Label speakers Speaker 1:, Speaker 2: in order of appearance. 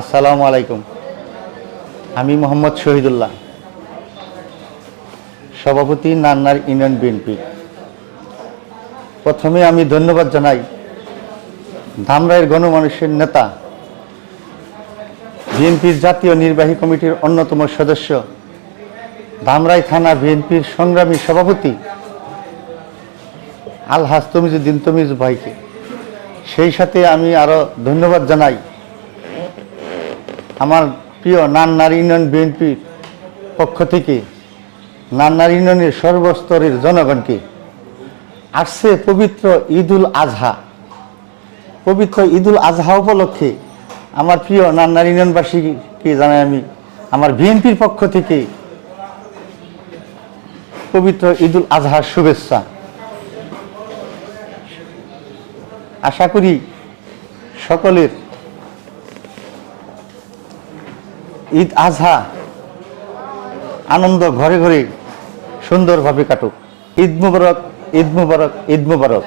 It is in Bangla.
Speaker 1: আসসালামু আলাইকুম। আমি মোহাম্মদ শহীদুল্লাহ, সভাপতি নান্নার ইউনিয়ন বিএনপি। প্রথমে আমি ধন্যবাদ জানাই ধামরাইয়ের গণমানুষের নেতা, বিএনপির জাতীয় নির্বাহী কমিটির অন্যতম সদস্য, ধামরাই থানা বিএনপির সংগ্রামী সভাপতি আলহাজ তমিজুদ্দিন তমিজ ভাইকে। সেই সাথে আমি আরও ধন্যবাদ জানাই আমার প্রিয় নান্নার ইউনিয়ন বিএনপির পক্ষ থেকে। নান্নার ইউনিয়নের সর্বস্তরের জনগণকে। আসছে পবিত্র ঈদুল আজহা। পবিত্র ঈদুল আজহা উপলক্ষে আমার প্রিয় নান্নার ইউনিয়নবাসীকে জানাই আমি আমার বিএনপির পক্ষ থেকে পবিত্র ঈদুল আজহার শুভেচ্ছা। আশা করি সকলের ঈদ আজহা আনন্দ ঘরে ঘরে সুন্দরভাবে কাটুক। ঈদ মুবারক ঈদ মুবারক ঈদ মুবারক।